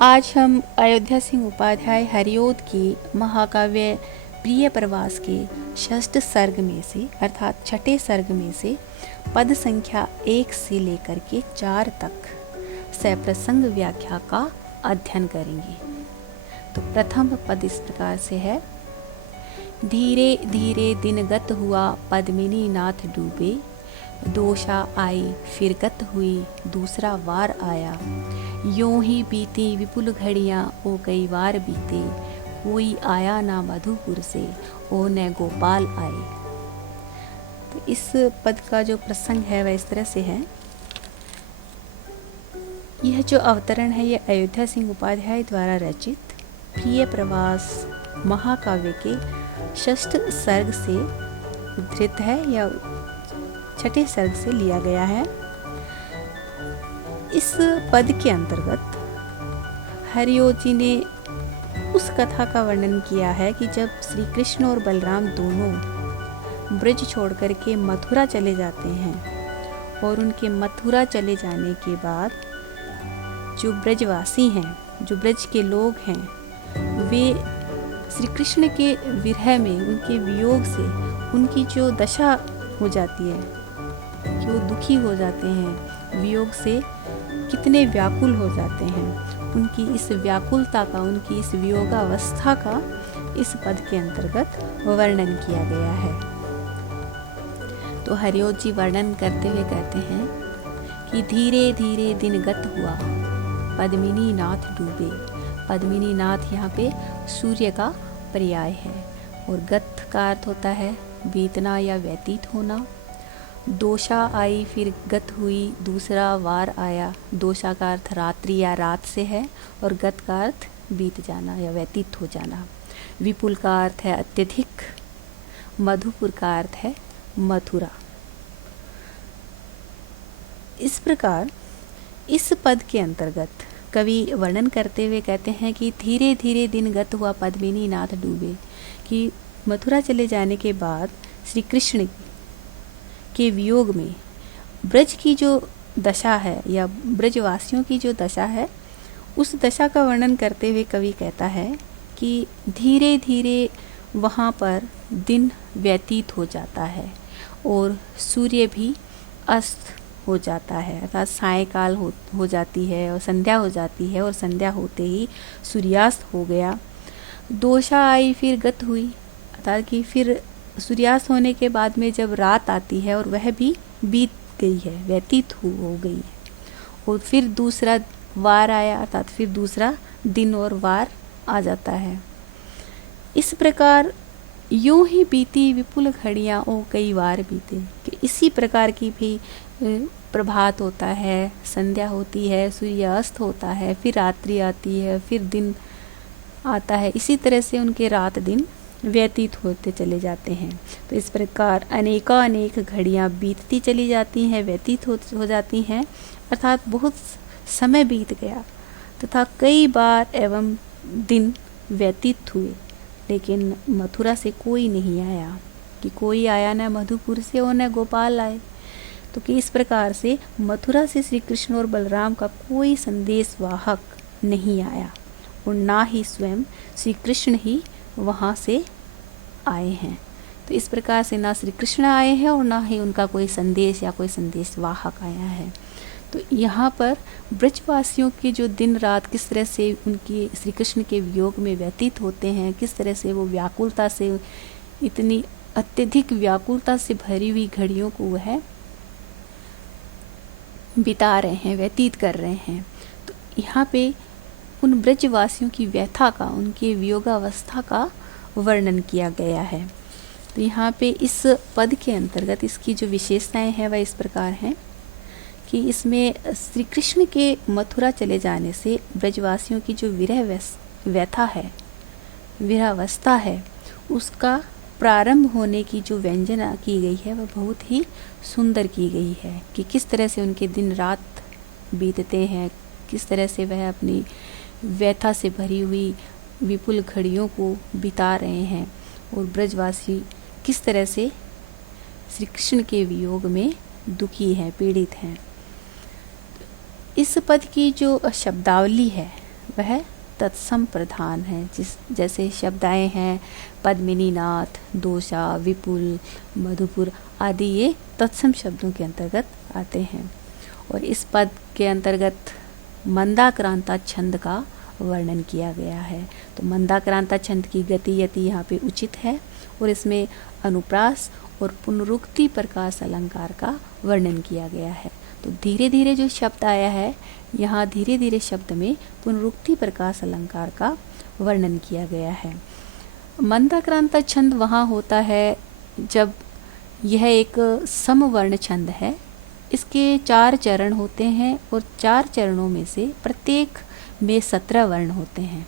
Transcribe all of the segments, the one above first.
आज हम अयोध्या सिंह उपाध्याय हरिओद की महाकाव्य प्रिय प्रवास के षष्ठ सर्ग में से अर्थात छठे सर्ग में से पद संख्या 1 से लेकर के 4 तक सप्रसंग व्याख्या का अध्ययन करेंगे। तो प्रथम पद इस प्रकार से है। धीरे धीरे दिन गत हुआ पद्मिनी नाथ डूबे, दोषा आई फिर गत हुई दूसरा वार आया। यों ही बीती विपुल घड़ियाँ ओ कई बार बीते, कोई आया ना मधुपुर से ओ न गोपाल आए। तो इस पद का जो प्रसंग है वह इस तरह से है। यह जो अवतरण है यह अयोध्या सिंह उपाध्याय द्वारा रचित प्रिय प्रवास महाकाव्य के षष्ठ सर्ग से उद्धृत है या छठे सर्ग से लिया गया है। इस पद के अंतर्गत हरिओद जी ने उस कथा का वर्णन किया है कि जब श्री कृष्ण और बलराम दोनों ब्रज छोड़कर के मथुरा चले जाते हैं और उनके मथुरा चले जाने के बाद जो ब्रजवासी हैं, जो ब्रज के लोग हैं, वे श्री कृष्ण के विरह में, उनके वियोग से उनकी जो दशा हो जाती है कि वो दुखी हो जाते हैं, वियोग से कितने व्याकुल हो जाते हैं, उनकी इस व्याकुलता का, उनकी इस वियोगावस्था का इस पद के अंतर्गत वर्णन किया गया है। तो हरिओद जी वर्णन करते हुए कहते हैं कि धीरे धीरे दिन गत हुआ पद्मिनी नाथ डूबे। पद्मिनी नाथ यहाँ पे सूर्य का पर्याय है और गत का अर्थ होता है बीतना या व्यतीत होना। दोषा आई फिर गत हुई दूसरा वार आया। दोषा का अर्थ रात्रि या रात से है और गत का अर्थ बीत जाना या व्यतीत हो जाना। विपुल का अर्थ है अत्यधिक। मधुपुर का अर्थ है मथुरा। इस प्रकार इस पद के अंतर्गत कवि वर्णन करते हुए कहते हैं कि धीरे धीरे दिन गत हुआ पद्मिनी नाथ डूबे, कि मथुरा चले जाने के बाद श्री कृष्ण के वियोग में ब्रज की जो दशा है या ब्रजवासियों की जो दशा है, उस दशा का वर्णन करते हुए कवि कहता है कि धीरे धीरे वहाँ पर दिन व्यतीत हो जाता है और सूर्य भी अस्त हो जाता है, अर्थात सायंकाल हो जाती है और संध्या हो जाती है और संध्या होते ही सूर्यास्त हो गया। दोषा आई फिर गत हुई, अर्थात कि फिर सूर्यास्त होने के बाद में जब रात आती है और वह भी बीत गई है, व्यतीत हो गई है और फिर दूसरा वार आया, अर्थात फिर दूसरा दिन और वार आ जाता है। इस प्रकार यूं ही बीती विपुल घड़ियाँ ओ कई बार बीते, कि इसी प्रकार की भी प्रभात होता है, संध्या होती है, सूर्यास्त होता है, फिर रात्रि आती है, फिर दिन आता है। इसी तरह से उनके रात दिन व्यतीत होते चले जाते हैं। तो इस प्रकार अनेक घड़ियाँ बीतती चली जाती हैं, व्यतीत हो जाती हैं, अर्थात बहुत समय बीत गया तथा कई बार एवं दिन व्यतीत हुए, लेकिन मथुरा से कोई नहीं आया, कि कोई आया न मधुपुर से और न गोपाल आए। तो कि इस प्रकार से मथुरा से श्री कृष्ण और बलराम का कोई संदेश वाहक नहीं आया और ना ही स्वयं श्री कृष्ण ही वहाँ से आए हैं। तो इस प्रकार से ना श्री कृष्ण आए हैं और ना ही उनका कोई संदेश या कोई संदेश वाहक आया है। तो यहाँ पर ब्रजवासियों के जो दिन रात किस तरह से उनकी श्री कृष्ण के वियोग में व्यतीत होते हैं, किस तरह से वो व्याकुलता से, इतनी अत्यधिक व्याकुलता से भरी हुई घड़ियों को वह बिता रहे हैं, व्यतीत कर रहे हैं। तो यहाँ पे उन ब्रजवासियों की व्यथा का, उनके वियोगावस्था का वर्णन किया गया है। तो यहाँ पे इस पद के अंतर्गत इसकी जो विशेषताएं हैं वह इस प्रकार हैं कि इसमें श्री कृष्ण के मथुरा चले जाने से ब्रजवासियों की जो विरह व्यथा है, विरहावस्था है, उसका प्रारंभ होने की जो व्यंजना की गई है वह बहुत ही सुंदर की गई है, कि किस तरह से उनके दिन रात बीतते हैं, किस तरह से वह अपनी व्यथा से भरी हुई विपुल घड़ियों को बिता रहे हैं और ब्रजवासी किस तरह से श्री कृष्ण के वियोग में दुखी हैं, पीड़ित हैं। इस पद की जो शब्दावली है वह तत्सम प्रधान है। जैसे शब्द आए हैं पद्मिनी नाथ, दोषा, विपुल, मधुपुर आदि, ये तत्सम शब्दों के अंतर्गत आते हैं। और इस पद के अंतर्गत मंदाक्रांता छंद का वर्णन किया गया है। तो मंदाक्रांता छंद की गति यति यहाँ पे उचित है और इसमें अनुप्रास और पुनरुक्ति प्रकाश अलंकार का वर्णन किया गया है। तो धीरे धीरे जो शब्द आया है, यहाँ धीरे धीरे शब्द में पुनरुक्ति प्रकाश अलंकार का वर्णन किया गया है। मंदाक्रांता छंद वहाँ होता है जब यह एक समवर्ण छंद है। इसके 4 चरण होते हैं और 4 चरणों में से प्रत्येक में 17 वर्ण होते हैं।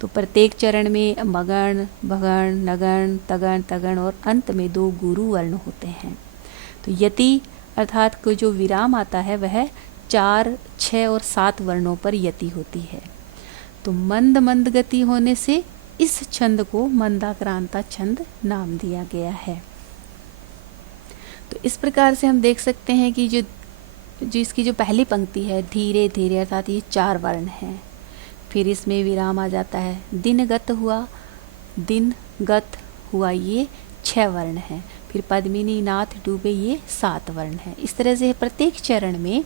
तो प्रत्येक चरण में मगण, भगण, नगण, तगण, तगण और अंत में 2 गुरु वर्ण होते हैं। तो यति अर्थात को जो विराम आता है वह 4, 6 और 7 वर्णों पर यति होती है। तो मंद मंद गति होने से इस छंद को मंदाक्रांता छंद नाम दिया गया है। तो इस प्रकार से हम देख सकते हैं कि जो इसकी जो पहली पंक्ति है धीरे धीरे अर्थात ये 4 वर्ण हैं। फिर इसमें विराम आ जाता है, दिनगत हुआ, दिन गत हुआ, ये 6 वर्ण हैं। फिर पद्मिनी नाथ डूबे, ये 7 वर्ण हैं। इस तरह से प्रत्येक चरण में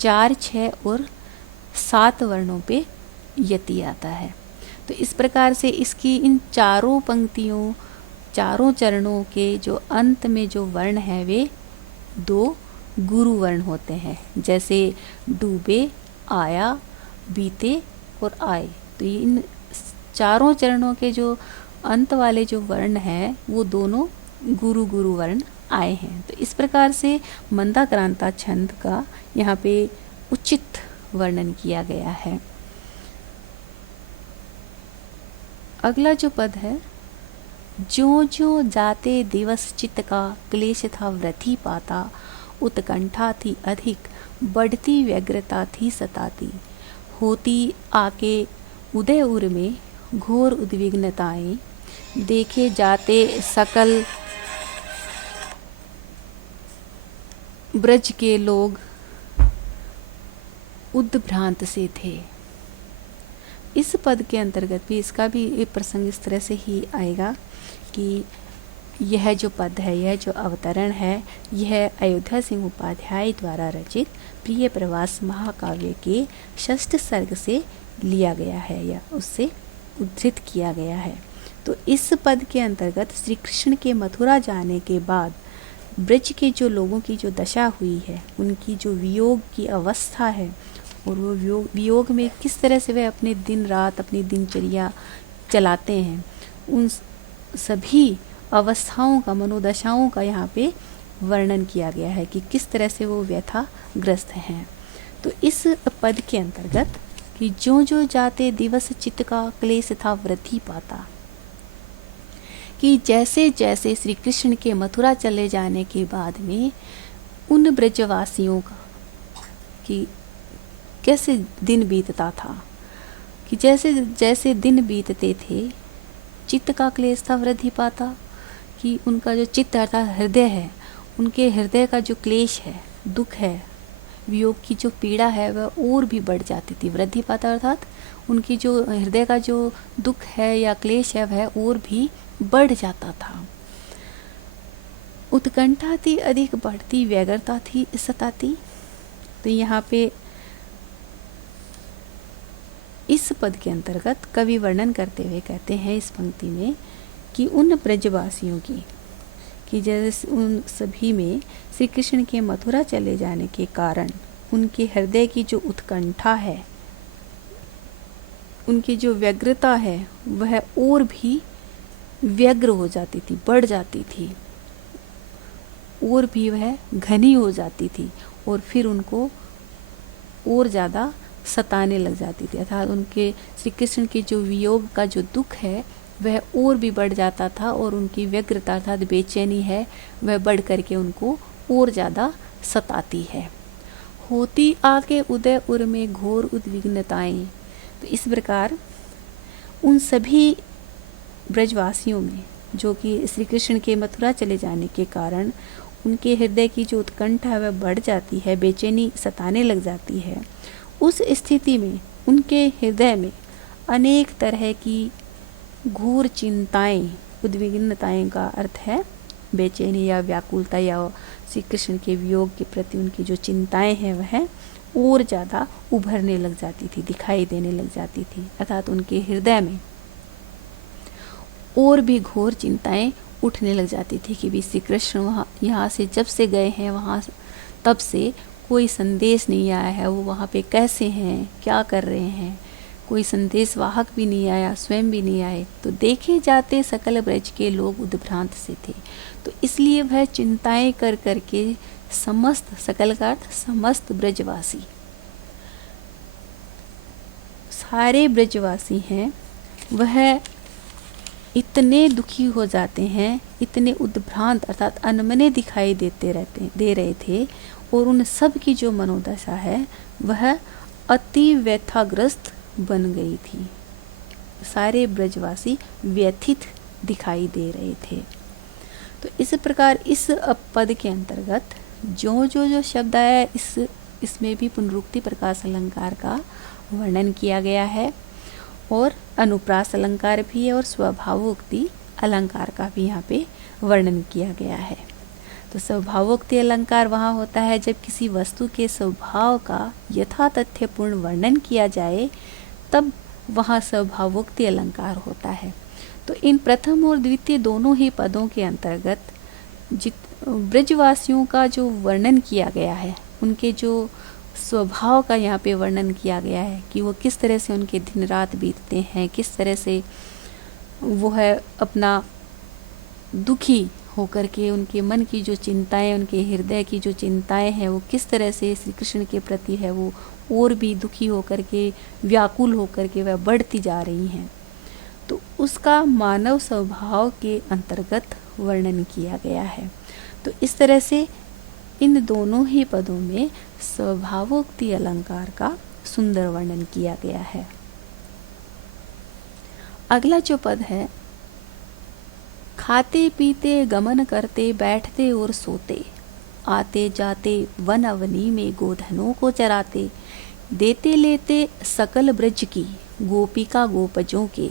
4, 6 और 7 वर्णों पे यति आता है। तो इस प्रकार से इसकी इन चारों पंक्तियों, चारों चरणों के जो अंत में जो वर्ण है वे 2 गुरु वर्ण होते हैं। जैसे डूबे, आया, बीते और आए। तो इन चारों चरणों के जो अंत वाले जो वर्ण हैं वो दोनों गुरु गुरु वर्ण आए हैं। तो इस प्रकार से मंदाक्रांता छंद का यहाँ पे उचित वर्णन किया गया है। अगला जो पद है, ज्यों ज्यों जाते दिवस चित्त का क्लेश था वृद्धि पाता, उत्कंठा थी अधिक बढ़ती व्यग्रता थी सताती, होती आके उदय उर में घोर उद्विग्नताएं, देखे जाते सकल ब्रज के लोग उद्भ्रांत से थे। इस पद के अंतर्गत भी इसका भी एक प्रसंग इस तरह से ही आएगा कि यह जो पद है, यह जो अवतरण है, यह अयोध्या सिंह उपाध्याय द्वारा रचित प्रिय प्रवास महाकाव्य के 6ठ सर्ग से लिया गया है या उससे उद्धृत किया गया है। तो इस पद के अंतर्गत श्री कृष्ण के मथुरा जाने के बाद ब्रज के जो लोगों की जो दशा हुई है, उनकी जो वियोग की अवस्था है और वो वियोग में किस तरह से वे अपने दिन रात अपनी दिनचर्या चलाते हैं, उन सभी अवस्थाओं का, मनोदशाओं का यहाँ पे वर्णन किया गया है कि किस तरह से वो व्यथाग्रस्त हैं। तो इस पद के अंतर्गत कि जो जो जाते दिवस चित्त का क्लेश था वृद्धि पाता, कि जैसे जैसे श्री कृष्ण के मथुरा चले जाने के बाद में उन ब्रजवासियों का कि कैसे दिन बीतता था, कि जैसे जैसे दिन बीतते थे चित्त का क्लेश था वृद्धि पाता, कि उनका जो चित्त अर्थात हृदय है, उनके हृदय का जो क्लेश है, दुख है, वियोग की जो पीड़ा है वह और भी बढ़ जाती थी। वृद्धि पाता अर्थात उनकी जो हृदय का जो दुख है या क्लेश है वह और भी बढ़ जाता था। उत्कंठा थी अधिक बढ़ती व्यग्रता थी सताती। तो यहाँ पे इस पद के अंतर्गत कवि वर्णन करते हुए कहते हैं इस पंक्ति में कि उन ब्रजवासियों की कि जैसे उन सभी में श्री कृष्ण के मथुरा चले जाने के कारण उनके हृदय की जो उत्कंठा है, उनकी जो व्यग्रता है वह और भी व्यग्र हो जाती थी, बढ़ जाती थी, और भी वह घनी हो जाती थी और फिर उनको और ज़्यादा सताने लग जाती थी। अर्थात उनके श्री कृष्ण के जो वियोग का जो दुख है वह और भी बढ़ जाता था और उनकी व्यग्रता अर्थात बेचैनी है वह बढ़ करके उनको और ज़्यादा सताती है। होती आके उदय उर में घोर उद्विग्नताएं। तो इस प्रकार उन सभी ब्रजवासियों में जो कि श्री कृष्ण के मथुरा चले जाने के कारण उनके हृदय की जो उत्कंठा है वह बढ़ जाती है, बेचैनी सताने लग जाती है। उस स्थिति में उनके हृदय में अनेक तरह की घोर चिंताएं, उद्विग्नताएं का अर्थ है बेचैनी या व्याकुलता या श्री कृष्ण के वियोग के प्रति उनकी जो चिंताएं हैं वह और ज़्यादा उभरने लग जाती थी, दिखाई देने लग जाती थी। अर्थात उनके हृदय में और भी घोर चिंताएं उठने लग जाती थी कि भी श्री कृष्ण वहाँ यहाँ से जब से गए हैं वहाँ तब से कोई संदेश नहीं आया है, वो वहाँ पे कैसे हैं, क्या कर रहे हैं, कोई संदेश वाहक भी नहीं आया, स्वयं भी नहीं आए। तो देखे जाते सकल ब्रज के लोग उद्भ्रांत से थे। तो इसलिए वह चिंताएं कर करके समस्त, सकल का अर्थ समस्त ब्रजवासी, सारे ब्रजवासी हैं वह इतने दुखी हो जाते हैं, इतने उद्भ्रांत अर्थात अनमने दिखाई दे रहे थे। और उन सब की जो मनोदशा है वह अति व्यथाग्रस्त बन गई थी। सारे ब्रजवासी व्यथित दिखाई दे रहे थे। तो इस प्रकार इस पद के अंतर्गत जो शब्द आया इसमें भी पुनरुक्ति प्रकाश अलंकार का वर्णन किया गया है और अनुप्रास अलंकार भी है और स्वभावोक्ति अलंकार का भी यहाँ पे वर्णन किया गया है। तो स्वभावोक्ति अलंकार वहाँ होता है जब किसी वस्तु के स्वभाव का यथा तथ्यपूर्ण वर्णन किया जाए, तब वहाँ स्वभावोक्ति अलंकार होता है। तो इन प्रथम और द्वितीय दोनों ही पदों के अंतर्गत ब्रजवासियों का जो वर्णन किया गया है, उनके जो स्वभाव का यहाँ पे वर्णन किया गया है कि वो किस तरह से उनके दिन रात बीतते हैं, किस तरह से वो है अपना दुखी होकर के उनके मन की जो चिंताएं, उनके हृदय की जो चिंताएं हैं वो किस तरह से श्री कृष्ण के प्रति है, वो और भी दुखी होकर के, व्याकुल होकर के वह बढ़ती जा रही हैं। तो उसका मानव स्वभाव के अंतर्गत वर्णन किया गया है। तो इस तरह से इन दोनों ही पदों में स्वभावोक्ति अलंकार का सुंदर वर्णन किया गया है। अगला जो पद है, खाते पीते गमन करते बैठते और सोते, आते जाते वन अवनी में गोधनों को चराते, देते लेते सकल ब्रज की गोपिका गोपजों के,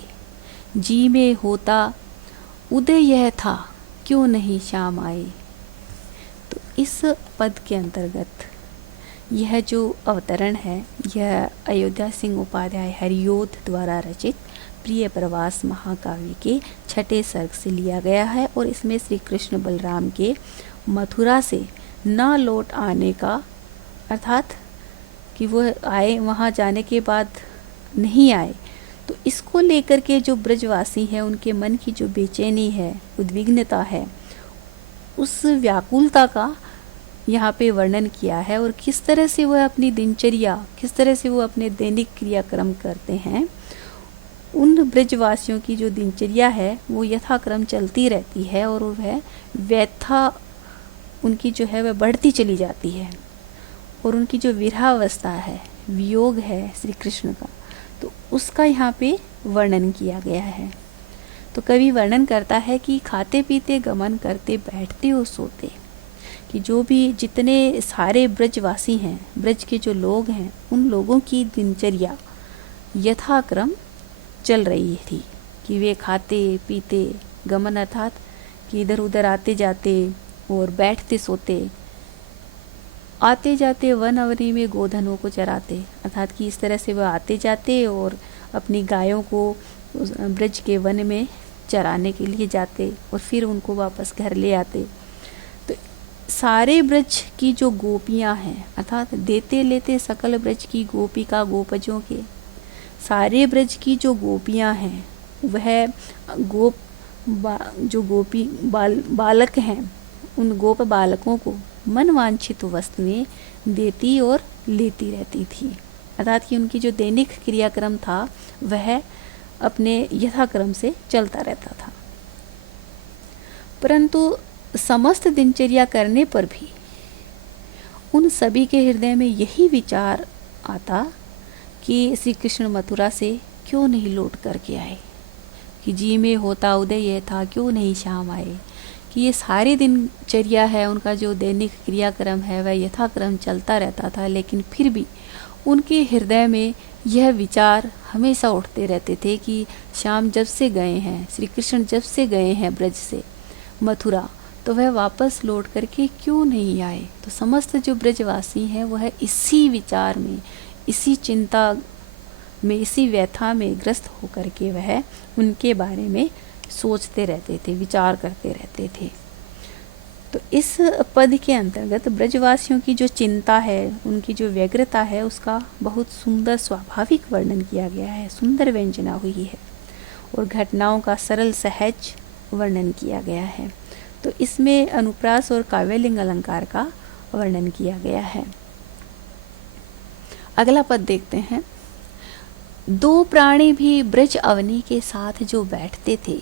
जी में होता उदय यह था क्यों नहीं शाम आए। तो इस पद के अंतर्गत यह जो अवतरण है यह अयोध्या सिंह उपाध्याय हरियोध द्वारा रचित प्रिय प्रवास महाकाव्य के छठे सर्ग से लिया गया है और इसमें श्री कृष्ण बलराम के मथुरा से न लौट आने का, अर्थात कि वो आए वहाँ जाने के बाद नहीं आए, तो इसको लेकर के जो ब्रजवासी हैं उनके मन की जो बेचैनी है, उद्विग्नता है, उस व्याकुलता का यहाँ पे वर्णन किया है और किस तरह से वह अपनी दिनचर्या, किस तरह से वो अपने दैनिक क्रियाक्रम करते हैं। उन ब्रजवासियों की जो दिनचर्या है वो यथाक्रम चलती रहती है और वह व्यथा उनकी जो है वह बढ़ती चली जाती है और उनकी जो विरहावस्था है, वियोग है श्री कृष्ण का, तो उसका यहाँ पे वर्णन किया गया है। तो कवि वर्णन करता है कि खाते पीते गमन करते बैठते और सोते, कि जो भी जितने सारे ब्रजवासी हैं, ब्रज के जो लोग हैं, उन लोगों की दिनचर्या यथाक्रम चल रही थी कि वे खाते पीते गमन अर्थात कि इधर उधर आते जाते और बैठते सोते, आते जाते वन अवनी में गोधनों को चराते, अर्थात कि इस तरह से वह आते जाते और अपनी गायों को ब्रज के वन में चराने के लिए जाते और फिर उनको वापस घर ले आते। तो सारे ब्रज की जो गोपियां हैं, अर्थात देते लेते सकल ब्रज की गोपिका गोपजों के, सारे ब्रज की जो गोपियां हैं वह जो गोपी बालक हैं, उन गोप बालकों को मनवांछित वस्तुएं देती और लेती रहती थी, अर्थात कि उनकी जो दैनिक क्रियाक्रम था वह अपने यथाक्रम से चलता रहता था। परंतु समस्त दिनचर्या करने पर भी उन सभी के हृदय में यही विचार आता कि श्री कृष्ण मथुरा से क्यों नहीं लौट करके आए, कि जी में होता उदय यह था क्यों नहीं शाम आए, कि ये सारी दिनचर्या है, उनका जो दैनिक क्रियाक्रम है वह यथाक्रम चलता रहता था, लेकिन फिर भी उनके हृदय में यह विचार हमेशा उठते रहते थे कि श्याम जब से गए हैं, श्री कृष्ण जब से गए हैं ब्रज से मथुरा, तो वह वापस लौट करके क्यों नहीं आए। तो समस्त जो ब्रजवासी हैं वह इसी विचार में, इसी चिंता में, इसी व्यथा में ग्रस्त होकर के वह उनके बारे में सोचते रहते थे, विचार करते रहते थे। तो इस पद के अंतर्गत ब्रजवासियों की जो चिंता है, उनकी जो व्यग्रता है, उसका बहुत सुंदर स्वाभाविक वर्णन किया गया है, सुंदर व्यंजना हुई है और घटनाओं का सरल सहज वर्णन किया गया है। तो इसमें अनुप्रास और काव्यलिंग अलंकार का वर्णन किया गया है। अगला पद देखते हैं। दो प्राणी भी ब्रज अवनी के साथ जो बैठते थे,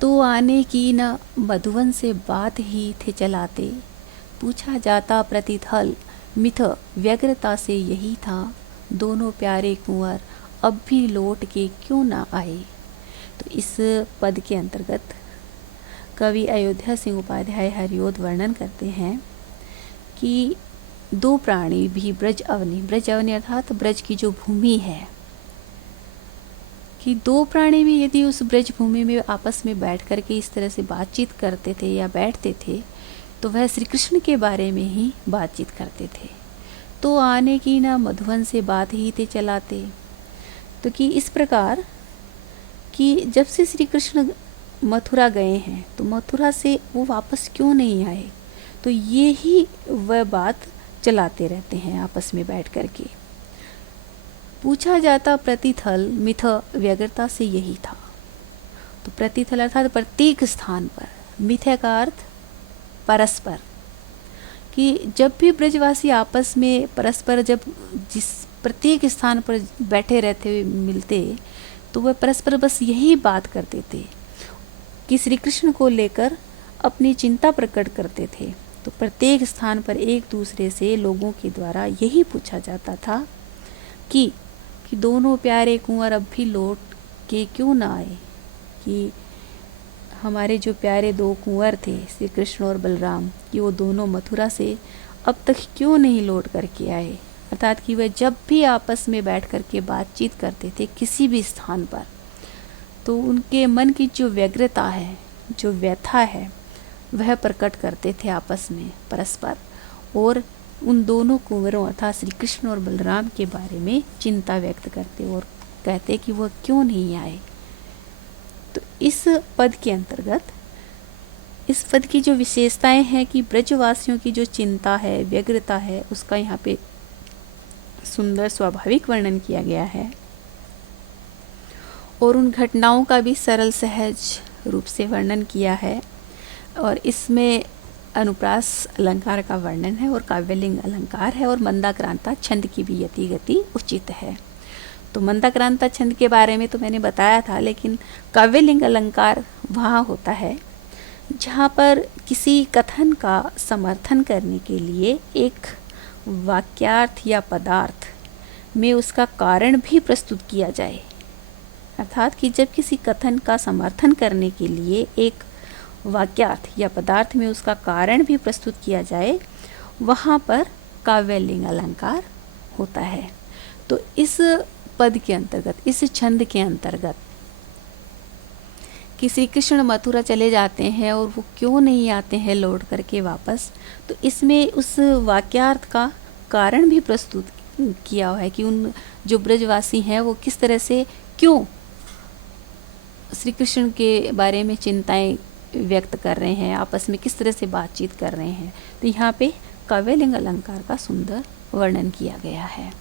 तो आने की न मधुवन से बात ही थे चलाते। पूछा जाता प्रतिथल मिथ व्यग्रता से यही था, दोनों प्यारे कुंवर अब भी लौट के क्यों ना आए। तो इस पद के अंतर्गत कवि अयोध्या सिंह उपाध्याय हरिओद वर्णन करते हैं कि दो प्राणी भी ब्रज अवनी अर्थात ब्रज की जो भूमि है, कि दो प्राणी भी यदि उस ब्रज भूमि में आपस में बैठ कर के इस तरह से बातचीत करते थे या बैठते थे, तो वह श्री कृष्ण के बारे में ही बातचीत करते थे। तो आने की ना मधुवन से बात ही थे चलाते। तो कि इस प्रकार कि जब से श्री कृष्ण मथुरा गए हैं, तो मथुरा से वो वापस क्यों नहीं आए, तो ये ही वह बात चलाते रहते हैं आपस में बैठ कर के। पूछा जाता प्रतिथल मिथ व्यग्रता से यही था। तो प्रतिथल अर्थात प्रत्येक स्थान पर, मिथ्या का अर्थ परस्पर, कि जब भी ब्रजवासी आपस में परस्पर जब जिस प्रत्येक स्थान पर बैठे रहते हुए मिलते, तो वह परस्पर बस यही बात करते थे कि श्री कृष्ण को लेकर अपनी चिंता प्रकट करते थे। तो प्रत्येक स्थान पर एक दूसरे से लोगों के द्वारा यही पूछा जाता था कि दोनों प्यारे कुंवर अब भी लौट के क्यों ना आए, कि हमारे जो प्यारे दो कुंवर थे श्री कृष्ण और बलराम, कि वो दोनों मथुरा से अब तक क्यों नहीं लौट करके आए। अर्थात कि वह जब भी आपस में बैठ कर के बातचीत करते थे किसी भी स्थान पर, तो उनके मन की जो व्यग्रता है, जो व्यथा है, वह प्रकट करते थे आपस में परस्पर, और उन दोनों कुंवरों अर्थात श्री कृष्ण और बलराम के बारे में चिंता व्यक्त करते और कहते कि वह क्यों नहीं आए। तो इस पद के अंतर्गत इस पद की जो विशेषताएं हैं कि ब्रजवासियों की जो चिंता है, व्यग्रता है, उसका यहाँ पे सुंदर स्वाभाविक वर्णन किया गया है और उन घटनाओं का भी सरल सहज रूप से वर्णन किया है। और इसमें अनुप्रास अलंकार का वर्णन है और काव्यलिंग अलंकार है और मंदाक्रांता छंद की भी यति गति उचित है। तो मंदाक्रांता छंद के बारे में तो मैंने बताया था, लेकिन काव्यलिंग अलंकार वहाँ होता है जहाँ पर किसी कथन का समर्थन करने के लिए एक वाक्यार्थ या पदार्थ में उसका कारण भी प्रस्तुत किया जाए। अर्थात कि जब किसी कथन का समर्थन करने के लिए एक वाक्यार्थ या पदार्थ में उसका कारण भी प्रस्तुत किया जाए, वहाँ पर काव्यलिंग अलंकार होता है। तो इस पद के अंतर्गत, इस छंद के अंतर्गत कि श्री कृष्ण मथुरा चले जाते हैं और वो क्यों नहीं आते हैं लौट करके वापस, तो इसमें उस वाक्यार्थ का कारण भी प्रस्तुत किया हुआ है कि उन जो ब्रजवासी हैं वो किस तरह से क्यों श्री कृष्ण के बारे में चिंताएं व्यक्त कर रहे हैं, आपस में किस तरह से बातचीत कर रहे हैं। तो यहाँ पे काव्यलिंग अलंकार का सुंदर वर्णन किया गया है।